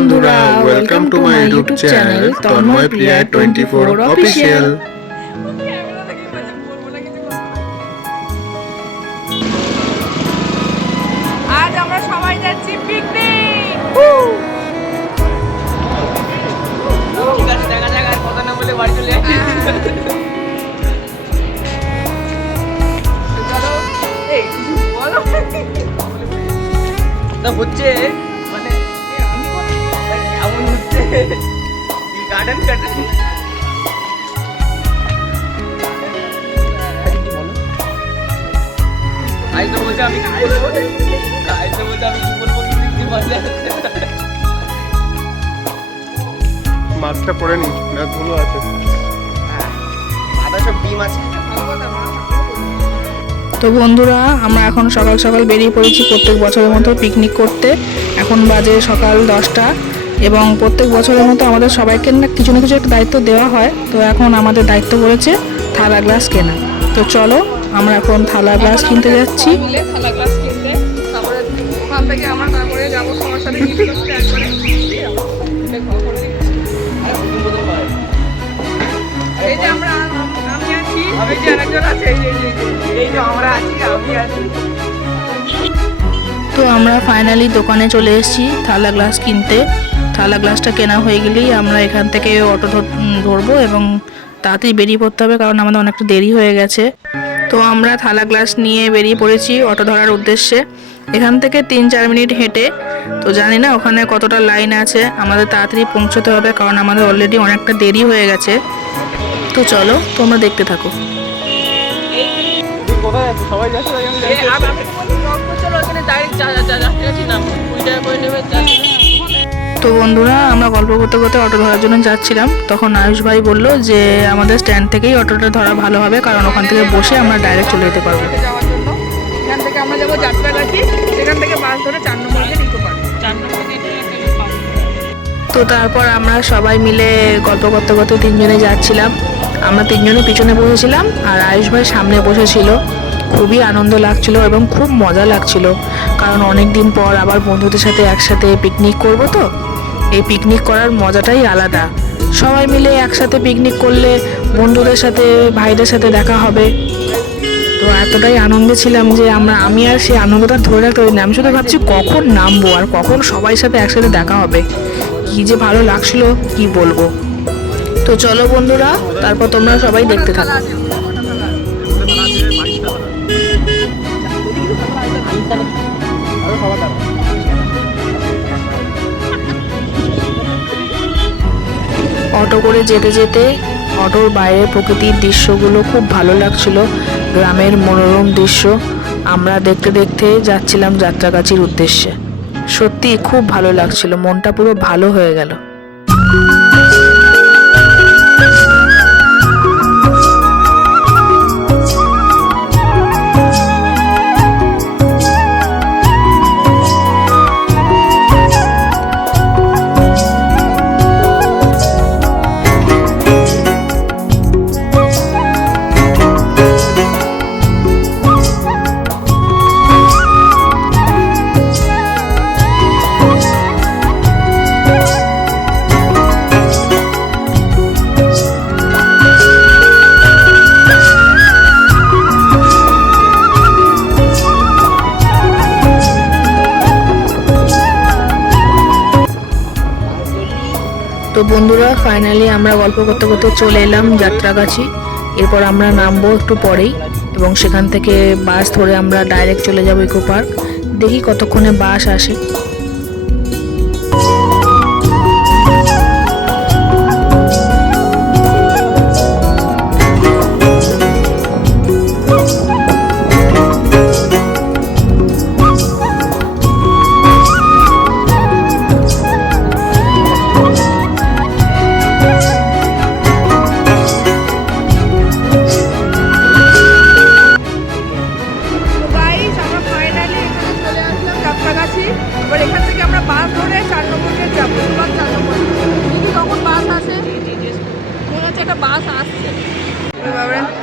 বন্ধুরা, welcome to my YouTube channel Tanmoy Priya 24 official. আজ আমরা সবাই যাচ্ছি পিকনিক। ঠিক আছে, দেখা যাক, আর কথা না বলে বাড়ি চলে যাচ্ছি। চলো, এই কিছু বলো। না হচ্ছে মানে কেমন হচ্ছে গার্ডেন কাটেন। আজ তো বলছে আমি কি বলবো, আজ তো বলছে আমি কি বলবো, কিছু ভালো আছে। মাছটা পড়ে নি না, ধুলো আছে, আদা সব ডিম আছে। তো বন্ধুরা, আমরা এখন সকাল সকাল বেরিয়ে পড়েছি প্রত্যেক বছরের মতো পিকনিক করতে। এখন বাজে সকাল 10টা এবং প্রত্যেক বছরের মতো আমাদের সবাইকে না কিছু একটা দায়িত্ব দেওয়া হয়। তো এখন আমাদের দায়িত্ব পড়েছে থালা গ্লাস কেনা। তো চলো, আমরা এখন থালা গ্লাস কিনতে যাচ্ছি। থালা গ্লাস কিনতে, তারপরে ওখান থেকে আমরা তারপরে যাবো সবার সাথে গিফট করতে একবারে। এই যে আমরা, আমি আছি, ওই যে আরেকজন আছে, এই যে আমরা আছি, আমি আছি। তো আমরা ফাইনালি দোকানে চলে এসেছি থালা গ্লাস কিনতে। থালা গ্লাসটা কেনা হয়ে গেলেই আমরা এখান থেকে অটো ধরবো এবং তাড়াতাড়ি বেরিয়ে পড়তে হবে, কারণ আমাদের অনেকটা দেরি হয়ে গেছে। তো আমরা থালা গ্লাস নিয়ে বেরিয়ে পড়েছি অটো ধরার উদ্দেশ্যে। এখান থেকে 3-4 মিনিট হেঁটে। তো জানি না ওখানে কতটা লাইন আছে, আমাদের তাড়াতাড়ি পৌঁছতে হবে, কারণ আমাদের অলরেডি অনেকটা দেরি হয়ে গেছে। তো চলো, তোমরা দেখতে থাকো। কোথায় আছে সবাই যাচ্ছে, তো বন্ধুরা, আমরা গল্প করতে করতে অটো ধরার জন্য যাচ্ছিলাম, তখন আয়ুষ ভাই বলল যে আমাদের স্ট্যান্ড থেকেই অটোটা ধরা ভালো হবে, কারণ ওখান থেকে বসে আমরা ডাইরেক্ট চলে যেতে পারবো। এখান থেকে আমরা যাবো যাত্রাগাছি, সেখান থেকে বাস ধরে 4 নম্বর গেট ইকো পার্ক। তো তারপর আমরা সবাই মিলে গল্প করতে করতে 3জনে যাচ্ছিলাম। আমরা 3জনে পিছনে বসেছিলাম আর আয়ুষ ভাই সামনে বসেছিল। খুবই আনন্দ লাগছিল এবং খুব মজা লাগছিল, কারণ অনেক দিন পর আবার বন্ধুদের সাথে একসাথে পিকনিক করব। তো এই পিকনিক করার মজাটাই আলাদা। সবাই মিলে একসাথে পিকনিক করলে বন্ধুদের সাথে, ভাইদের সাথে দেখা হবে। তো এতটাই আনন্দে ছিলাম যে আমি আর সেই আনন্দটা ধরে রাখতে পারিনি। আমি শুধু ভাবছি কখন নামবো আর কখন সবাই সাথে একসাথে দেখা হবে। কি যে ভালো লাগছিল, কি বলবো। তো চলো বন্ধুরা, তারপর তোমরা সবাই দেখতে থাকো। অটো করে যেতে যেতে অটোর বাইরের প্রকৃতির দৃশ্যগুলো খুব ভালো লাগছিল, গ্রামের মনোরম দৃশ্য আমরা দেখতে দেখতে যাচ্ছিলাম যাত্রাগাছির উদ্দেশ্যে। সত্যি খুব ভালো লাগছিল, মনটা পুরো ভালো হয়ে গেল। তো বন্ধুরা, ফাইনালি আমরা গল্প করতে করতে চলে এলাম যাত্রাগাছি। এরপর আমরা নামবো একটু পরেই এবং সেখান থেকে বাস ধরে আমরা ডাইরেক্ট চলে যাব ইকো পার্ক। দেখি কতক্ষণে বাস আসে।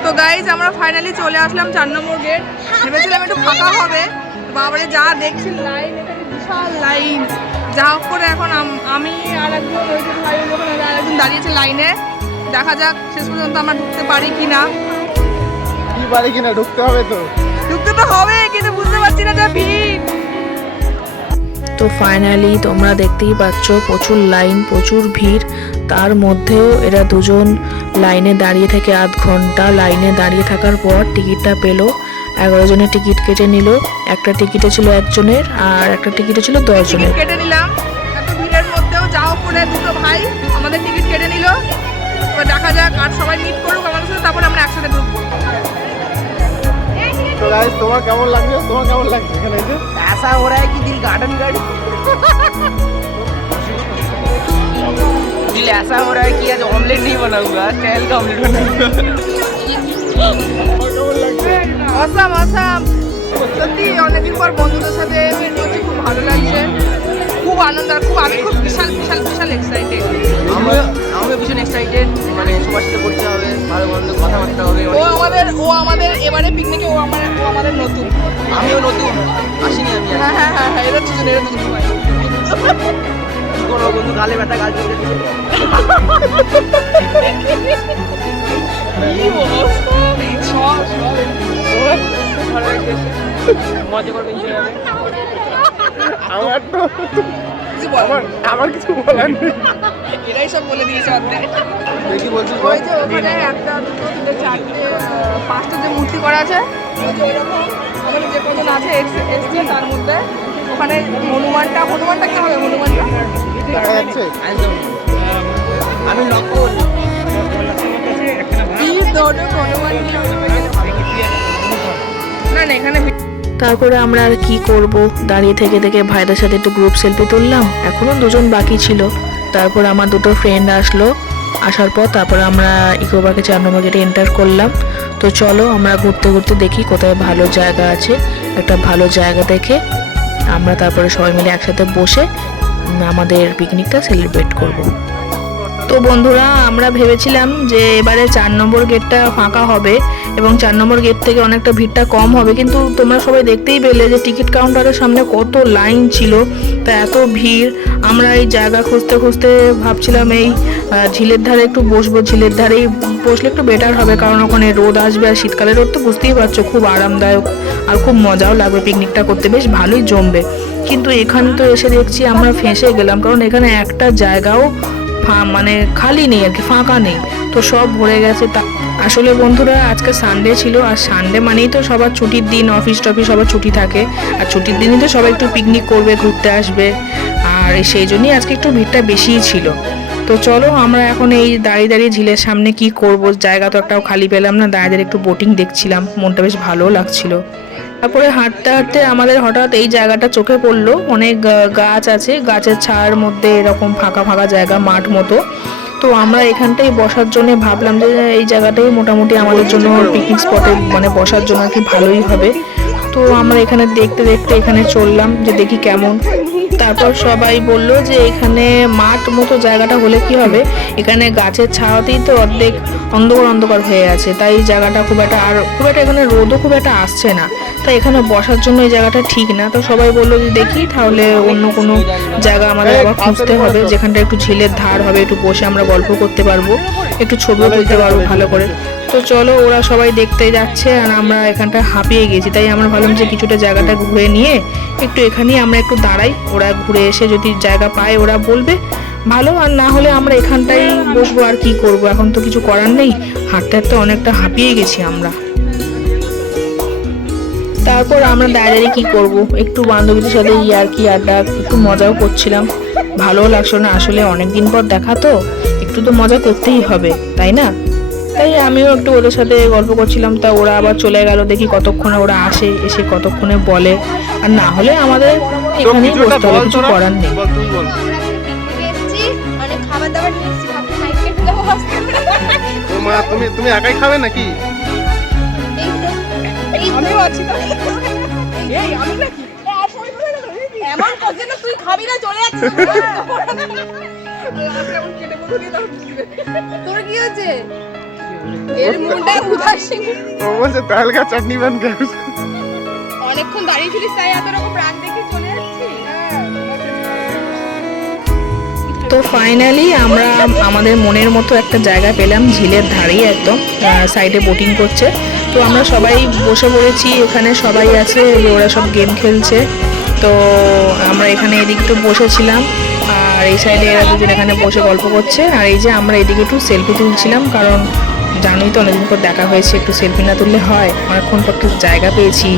তো গাইজ, আমরা ফাইনালি চলে আসলাম 4 নম্বর গেট। ভেবেছিলাম একটু ফাঁকা হবে, বাবারে যা দেখছি লাইন, এখানে বিশাল লাইন, যা হোক করে এখন আমি আর একজন আরেকজন দাঁড়িয়েছে লাইনে। দেখা যাক শেষ পর্যন্ত আমরা ঢুকতে পারি কিনা। কি পারি কিনা, ঢুকতে হবে তো। ঢুকতে তো হবে, কিন্তু বুঝতে পারছি না যা ভিড়। তো ফাইনালি তোমরা দেখতেই পাচ্ছ প্রচুর লাইন, প্রচুর ভিড়। তার মধ্যেও এরা দুজন লাইনে দাঁড়িয়ে থেকে আধ ঘন্টা লাইনে দাঁড়িয়ে থাকার পর টিকিটটা পেলো। 11 জনের টিকিট কেটে নিল। একটা টিকিটে ছিল একজনের আর একটা টিকিটে ছিল 10 জনের। কেটে নিলাম, এত ভিড়ের মধ্যেও যাও করে দুটো ভাই আমাদের টিকিট কেটে নিল। এবার দেখা যাক আর সবাই মিট করুক আমাদের সাথে, তারপরে আমরা একসাথে ঢুকবো। তো গাইস তোমার কেমন লাগছে, তোমার কেমন লাগছে এখানে এসে? ऐसा हो रहा है कि दिल गार्डन दिल ऐसा हो रहा है कि आज ऑमलेट नहीं बना हुआ, स्टाइल का ऑमलेट बना हुआ। অসাম অসাম, সত্যি অনেকদিন পর বন্ধুদের সাথে meet করছি, খুব ভালো লাগছে, খুব আনন্দ। আর খুব আমি খুব বিশাল বিশাল বিশাল এক্সাইটেড। আমরা ভীষণ এক্সাইটেড, মানে সবার সাথে পরিচয় হবে, ভালো মন্দ কথাবার্তা হবে। ও আমাদের এবারে পিকনিকে ও আমাদের নতুন, আমিও নতুন, আসিনি আমি। হ্যাঁ হ্যাঁ হ্যাঁ হ্যাঁ, এরা দুজন ভাই। কোনো বন্ধু গালে ব্যথা গাল চলে গেছে। কি অবস্থা, সব মজা করবে, এনজয় হবে। আমার তো কিছু বলার আমার কিছু বলার নেই। এরাই সব বলে দিয়েছে অর্ধেক। দেখি বলছিস ওই যে ওখানে একটা দুটো তিনটে চারটে পাঁচটা যে মূর্তি করা আছে, ওই যে ওইরকম আমাদের যে কজন আছে এসছে তার মধ্যে ওখানে হনুমানটা কি হবে? হনুমানটা দেখা যাচ্ছে। একদম আমি লক্ষ্য না না এখানে তারপরে আমরা আর কি করব, দাঁড়িয়ে থেকে থেকে ভাইদের সাথে একটু গ্রুপ সেলফি তুললাম। এখনো দুজন বাকি ছিল। তারপর আমার দুটো ফ্রেন্ড আসলো, আসার পর তারপরে আমরা ইকো পার্কে 4 নম্বর গেটে এন্টার করলাম। তো চলো আমরা ঘুরতে ঘুরতে দেখি কোথায় ভালো জায়গা আছে। একটা ভালো জায়গা দেখে আমরা তারপরে সবাই মিলে একসাথে বসে আমাদের পিকনিকটা সেলিব্রেট করব। তো বন্ধুরা আমরা ভেবেছিলাম যে এবারে 4 নম্বর গেটটা ফাঁকা হবে এবং 4 নম্বর গেট থেকে অনেকটা ভিড়টা কম হবে, কিন্তু তোমরা সবাই দেখতেই পেলে যে টিকিট কাউন্টারের সামনে কত লাইন ছিল। তা এত ভিড়, আমরা এই জায়গা খুঁজতে খুঁজতে ভাবছিলাম এই ঝিলের ধারে একটু বসবো। ঝিলের ধারেই বসলে একটু বেটার হবে, কারণ ওখানে রোদ আসবে আর শীতকালের রোদ তো বুঝতেই পারছো, খুব আরামদায়ক আর খুব মজাও লাগবে, পিকনিকটা করতে বেশ ভালোই জমবে। কিন্তু এখানে তো এসে দেখছি আমরা ফেঁসে গেলাম, কারণ এখানে একটা জায়গাও মানে খালি নেই আর কি, ফাঁকা নেই, তো সব ভরে গেছে। আসলে বন্ধুরা আজকে সানডে ছিল, আর সানডে মানেই তো সবার ছুটির দিন, অফিস টফিস সবার ছুটি থাকে, আর ছুটির দিনই তো সবাই একটু পিকনিক করবে, ঘুরতে আসবে, আর সেই জন্যই আজকে একটু ভিড়টা বেশিই ছিল। তো চলো আমরা এখন এই দাঁড়িয়ে দাঁড়িয়ে ঝিলের সামনে কি করব, জায়গা তো একটাও খালি পেলাম না, দাঁড়িয়ে দাঁড়িয়ে একটু বোটিং দেখছিলাম, মনটা বেশ ভালোও লাগছিল। তারপরে হাঁটতে হাঁটতে আমাদের হঠাৎ এই জায়গাটা চোখে পড়লো, অনেক গাছ আছে, গাছের ছায়ার মধ্যে এরকম ফাঁকা ফাঁকা জায়গা, মাঠ মতো। তো আমরা এখানটাই বসার জন্য ভাবলাম যে এই জায়গাটাই মোটামুটি আমাদের জন্য পিকনিক স্পটে মানে বসার জন্য আর কি ভালোই হবে। তো আমরা এখানে দেখতে দেখতে এখানে চললাম যে দেখি কেমন। তারপর সবাই বলল যে এখানে মাঠ মতো জায়গাটা হলে কি হবে, এখানে গাছের ছায়াতেই তো অর্ধেক অন্ধকার অন্ধকার হয়ে আছে, তাই এই জায়গাটা খুব একটা এখানে রোদও খুব একটা আসছে না, তাই এখানে বসার জন্য এই জায়গাটা ঠিক না। তো সবাই বললো যে দেখি তাহলে অন্য কোনো জায়গা আমাদের আবার খুঁজতে হবে, যেখানটা একটু ঝিলের ধার হবে, একটু বসে আমরা গল্প করতে পারবো, একটু ছবিও তুলতে পারবো ভালো করে। তো চলো ওরা সবাই দেখতে যাচ্ছে আর আমরা এখানটা হাঁপিয়ে গেছি, তাই আমরা ভাবলাম যে কিছুটা জায়গাটা ঘুরে নিয়ে একটু এখানেই আমরা একটু দাঁড়াই, ওরা ঘুরে এসে যদি জায়গা পায় ওরা বলবে ভালো, আর না হলে আমরা এখানটাই বসবো। আর কি করব, এখন তো কিছু করার নেই, হাঁটতে হাঁটতে অনেকটা হাঁপিয়ে গেছি আমরা। তারপর আমরা দাঁড়িয়ে কি করব, একটু বান্ধবীদের সাথে ইয়ার্কি আড্ডা, একটু মজাও করছিলাম, ভালোও লাগছিল না, আসলে অনেকদিন পর দেখা তো একটু তো মজা করতেই হবে তাই না। তাই আমিও একটু ওদের সাথে গল্প করছিলাম, তা ওরা আবার চলে গেল, দেখি কতক্ষণে ওরা আসে, এসে কতক্ষণে বলে, আর না হলে আমাদের এখানেই বসতে হবে, কিছু করার নেই। তুমি একাই খাবে নাকি? আমিও আছি না, এই আমি নাকি এমন করছিস না, তুই খাবি না, চলে যাচ্ছিস তোর কি হচ্ছে? এর মুন্ডা উদাসীন, ও বলছে তালকা চাটনি বান কে। অনেকক্ষণ দাঁড়িয়ে ছিলিস তাই এত রকম রাগ দেখে চলে যাচ্ছি। তো ফাইনালি আমরা আমাদের মনের মতো একটা জায়গা পেলাম, ঝিলের ধারেই একদম সাইডে বোটিং করছে। তো আমরা সবাই বসে পড়েছি, এখানে সবাই আছে, ওরা সব গেম খেলছে। তো আমরা এখানে এদিকে একটু বসেছিলাম, আর এই সাইডে এরা দুজন এখানে বসে গল্প করছে। আর এই যে আমরা এদিকে একটু সেলফি তুলছিলাম, কারণ জানোই তো অনেকদিন পর দেখা হয়েছে, একটু সেলফি না তুললে হয়। অনেকক্ষণ পর একটু জায়গা পেয়েছি।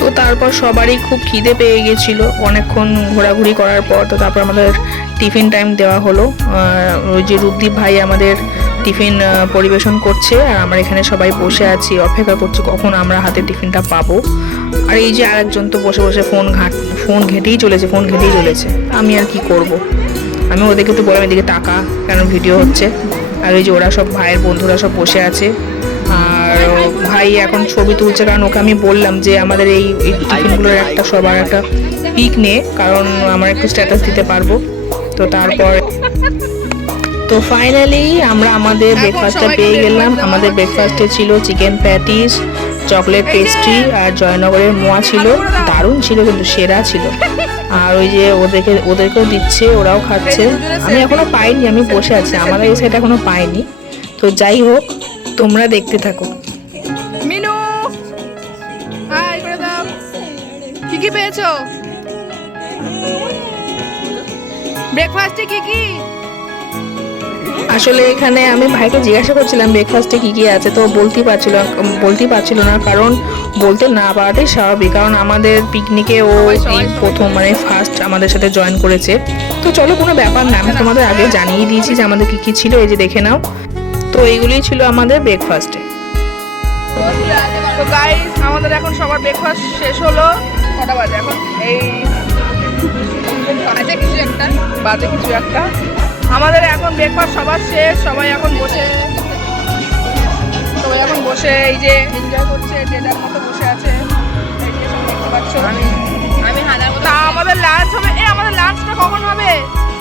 তো তারপর সবারই খুব খিদে পেয়ে গেছিলো অনেকক্ষণ ঘোরাঘুরি করার পর। তো তারপর আমাদের টিফিন টাইম দেওয়া হলো। ওই যে রূপদীপ ভাই আমাদের টিফিন পরিবেশন করছে, আর আমরা এখানে সবাই বসে আছি, অপেক্ষা করছি কখন আমরা হাতে টিফিনটা পাবো। আর এই যে আরেকজন তো বসে বসে ফোন ঘেঁটেই চলেছে। আমি আর কি করব, আমি ওদেরকে একটু বললাম এদিকে টাকা, কেন ভিডিও হচ্ছে। আর ওই যে ওরা সব ভাইয়ের বন্ধুরা সব বসে আছে, আর ভাই এখন ছবি তুলছে, কারণ ওকে আমি বললাম যে আমাদের এই টিফিনগুলোর একটা সবার একটা পিক নে, কারণ আমরা একটু স্ট্যাটাস দিতে পারবো। তো তারপর তো ফাইনালি আমরা আমাদের ব্রেকফাস্টটা পেয়ে গেলাম। আমাদের ব্রেকফাস্টে ছিল চিকেন প্যাটিস, চকলেট পেস্ট্রি, আর জয়নগরের মোয়া ছিল। দারুণ ছিল, কিন্তু সেরা ছিল। আর ওই যে ওদেরকেও দিচ্ছে, ওরাও খাচ্ছে। আমি এখনো পাইনি, আমি বসে আছি, আমাদের এই সাইড এখনো পাইনি। তো যাই হোক, তোমরা দেখতে থাকো। মিনু হাই করে দাও, কি পেয়েছো ব্রেকফাস্টে? কি আসলে এখানে আমি ভাইকে জিজ্ঞাসা করছিলাম ব্রেকফাস্টে কি আছে, তো বলতেই পারছিল না, কারণ বলতে না পারাটাই স্বাভাবিক, কারণ আমাদের পিকনিকে ও এই প্রথম মানে ফার্স্ট আমাদের সাথে জয়েন করেছে। তো চলো, কোনো ব্যাপার না, আমি তোমাদের আগে জানিয়ে দিয়েছি যে আমাদের কি ছিল, এই যে দেখে নাও। তো এইগুলোই ছিল আমাদের ব্রেকফাস্টে। তো গাইস, আমাদের এখন সবার ব্রেকফাস্ট শেষ হলো। কটা বাজে এখন? এই বাজে কিছু একটা। আমাদের এখন ব্রেকফাস্ট সবার শেষ, সবাই এখন বসে এই যে এনজয় করছে, যে যার মতো বসে আছে। আমি হাজার মতো। আমাদের লাঞ্চ হবে। আমাদের লাঞ্চটা কখন হবে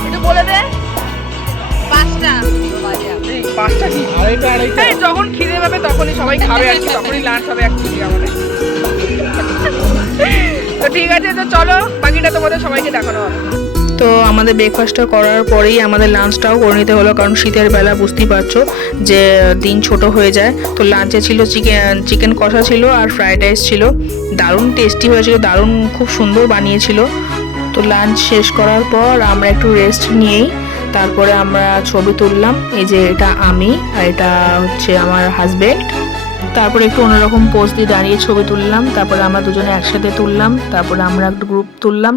একটু বলে দে। 5টা কি? যখন খিদে পাবে তখনই সবাই খাবে আর কি, তখনই লাঞ্চ হবে অ্যাকচুয়ালি আমাদের। তো ঠিক আছে, তো চলো বাকিটা তোমাদের সবাইকে দেখানো হবে। তো আমাদের ব্রেকফাস্টটা করার পরেই আমাদের লাঞ্চটাও করে নিতে হলো, কারণ শীতের বেলা বুঝতেই পারছো যে দিন ছোট হয়ে যায়। তো লাঞ্চে ছিল চিকেন কষা ছিল, আর ফ্রাইড রাইস ছিল। দারুণ টেস্টি হয়েছিল, দারুণ খুব সুন্দর বানিয়েছিল। তো লাঞ্চ শেষ করার পর আমরা একটু রেস্ট নিয়েই তারপরে আমরা ছবি তুললাম। এই যে এটা আমি, আর এটা হচ্ছে আমার হাজবেন্ড। তারপরে একটু অন্যরকম পোজ দিয়ে দাঁড়িয়ে ছবি তুললাম। তারপরে আমরা দুজনে একসাথে তুললাম। তারপরে আমরা একটু গ্রুপ তুললাম।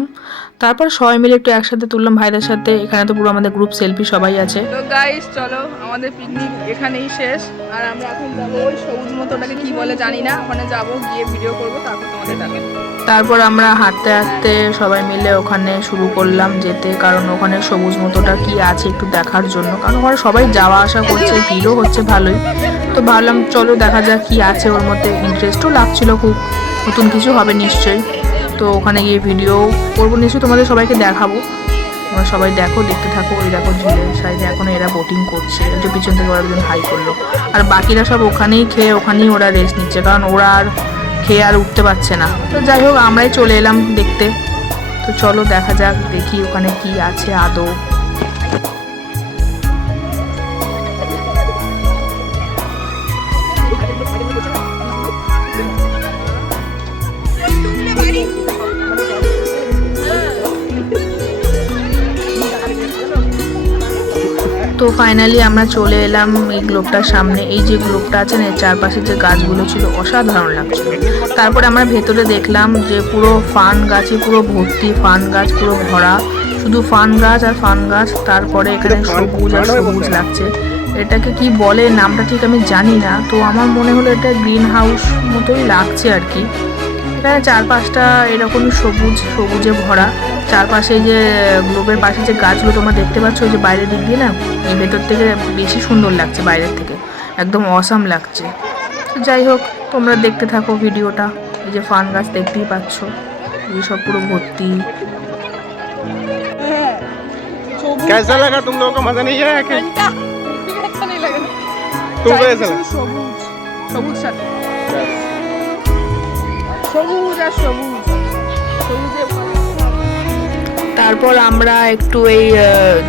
তারপর সবাই মিলে একটু একসাথে তুললাম ভাইদের সাথে। এখানে তো পুরো আমাদের গ্রুপ সেলফি সবাই আছে। তো গাইস, চলো আমাদের পিকনিক এখানেই শেষ। আর আমরা এখন যাবো ওই সবুজ মতোটাকে কি বলে জানি না, ওখানে যাবো, গিয়ে ভিডিও করবো, তারপর তোমাদের দেখাবো। তারপর আমরা হাঁটতে হাঁটতে সবাই মিলে ওখানে শুরু করলাম যেতে, কারণ ওখানে সবুজ মতোটা কি আছে একটু দেখার জন্য, কারণ ওখানে সবাই যাওয়া আসা করছে, ভিড়ও হচ্ছে ভালোই। তো ভাবলাম চলো দেখা যাক কি আছে ওর মধ্যে। ইন্টারেস্টও লাগছিল খুব, নতুন কিছু হবে নিশ্চয়ই। তো ওখানে গিয়ে ভিডিও করবো নিশ্চয়ই, তোমাদের সবাইকে দেখাবো। তোমরা সবাই দেখতে থাকো। ওই দেখো ঝিলের সাইডে এখন এরা বোটিং করছে, যে পিছন থেকে ওরা দুজন হাই করলো। আর বাকিরা সব ওখানেই খেয়ে ওখানেই ওরা রেস্ট নিচ্ছে, কারণ ওরা আর খেয়ে আর উঠতে পারছে না। তো যাই হোক, আমরাই চলে এলাম দেখতে। তো চলো দেখা যাক, দেখি ওখানে কি আছে আদৌ। তো ফাইনালি আমরা চলে এলাম এই গ্লোবটার সামনে। এই যে গ্লোবটা আছে না, এর চারপাশে যে গাছগুলো ছিল অসাধারণ লাগছিল। তারপরে আমরা ভেতরে দেখলাম যে পুরো ফান গাছে পুরো ভর্তি, ফান গাছ পুরো ভরা, শুধু ফান গাছ আর ফান গাছ। তারপরে এখানে সবুজ আর সবুজ লাগছে। এটাকে কি বলে নামটা ঠিক আমি জানি না। তো আমার মনে হলো এটা গ্রিন হাউস মতোই লাগছে আর কি। এখানে চারপাশটা এরকমই সবুজে ভরা। চারপাশে যে গ্লোবের পাশে যে গাছগুলো তোমরা দেখতে পাচ্ছ, যে বাইরের দিক দিয়ে না, এই ভেতর থেকে বেশি সুন্দর লাগছে, বাইরের থেকে একদম অসাম লাগছে। তো যাই হোক, তোমরা দেখতে থাকো ভিডিওটা। এই যে ফান গাছ দেখতেই পাচ্ছ, এই সব পুরো ভর্তি। कैसा लगा तुम लोगों को? मजा नहीं आया क्या? अच्छा नहीं लगा। तुमको कैसा लगा? সবুজ সাথে সবুজ আর সবুজ, সবুজে। তার তারপর আমরা একটু এই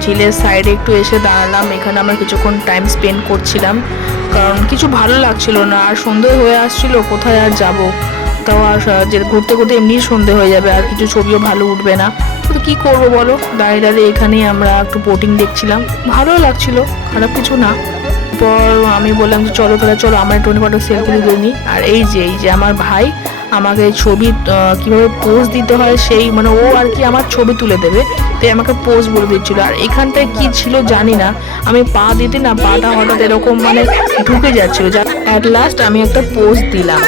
ঝিলের সাইডে একটু এসে দাঁড়ালাম। এখানে আমরা কিছুক্ষণ টাইম স্পেন্ড করছিলাম, কারণ কিছু ভালো লাগছিল না, আর সন্ধে হয়ে আসছিল, কোথায় আর যাব। তাও আর যে ঘুরতে ঘুরতে এমনি সন্ধে হয়ে যাবে, আর কিছু ছবিও ভালো উঠবে না। তো কী করবো বলো, দাঁড়িয়ে দাঁড়িয়ে এখানেই আমরা একটু বোটিং দেখছিলাম, ভালো লাগছিল, খারাপ কিছু না। পর আমি বললাম যে চলো তাহলে চলো আমার একটু ফটো সেলফি তুলে নিই। আর এই যে আমার ভাই আমাকে ছবি কীভাবে পোজ দিতে হয় সেই মানে ও আর কি আমার ছবি তুলে দেবে, তাই আমাকে পোজ বলে দিচ্ছিলো। আর এখানটায় কি ছিল জানি না, আমি পা দিতে না পাটা হঠাৎ এরকম মানে ঢুকে যাচ্ছিলো। অ্যাট লাস্ট আমি একটা পোজ দিলাম।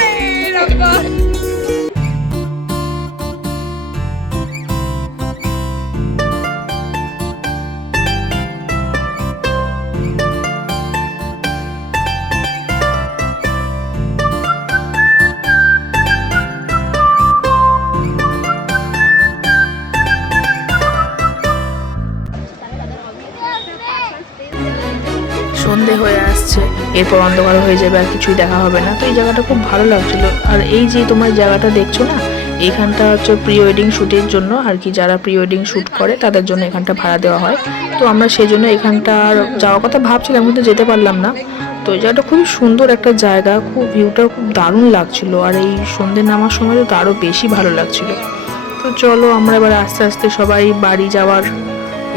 সন্ধে হয়ে আসছে, এরপর অন্ধকার হয়ে যাবে, আর কিছুই দেখা হবে না। তো এই জায়গাটা খুব ভালো লাগছিল। আর এই যে তোমার জায়গাটা দেখছো না, এখানটা হচ্ছে প্রি ওয়েডিং শ্যুটের জন্য আর কি, যারা প্রি ওয়েডিং শ্যুট করে তাদের জন্য এখানটা ভাড়া দেওয়া হয়। তো আমরা সেই জন্য এখানটা যাওয়ার কথা ভাবছিলাম, কিন্তু যেতে পারলাম না। তো এই জায়গাটা খুবই সুন্দর একটা জায়গা, খুব ভিউটা খুব দারুণ লাগছিল। আর এই সন্ধে নামার সময় তো আরও বেশি ভালো লাগছিল। তো চলো আমরা এবার আস্তে আস্তে সবাই বাড়ি যাওয়ার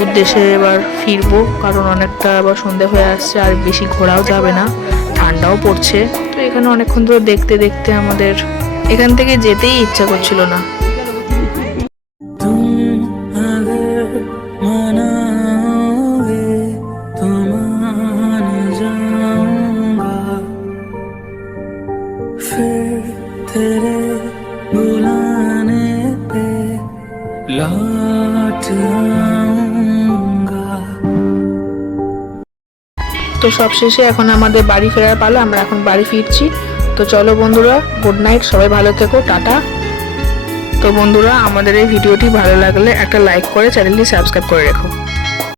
উদ্দেশ্যে এবার ফিরবো, কারণ অনেকটা আবার সন্ধে হয়ে আসছে, আর বেশি ঘোরাও যাবে না, ঠান্ডাও পড়ছে। তো এখানে অনেকক্ষণ ধরে দেখতে দেখতে আমাদের এখান থেকে যেতেই ইচ্ছা করছিল না। তো সবশেষে এখন আমাদের বাড়ি ফেরার পালা, আমরা এখন বাড়ি ফিরছি। তো চলো বন্ধুরা, গুড নাইট, সবাই ভালো থেকো, টাটা। তো বন্ধুরা, আমাদের এই ভিডিওটি ভালো লাগলে একটা লাইক করে চ্যানেলটি সাবস্ক্রাইব করে রেখো।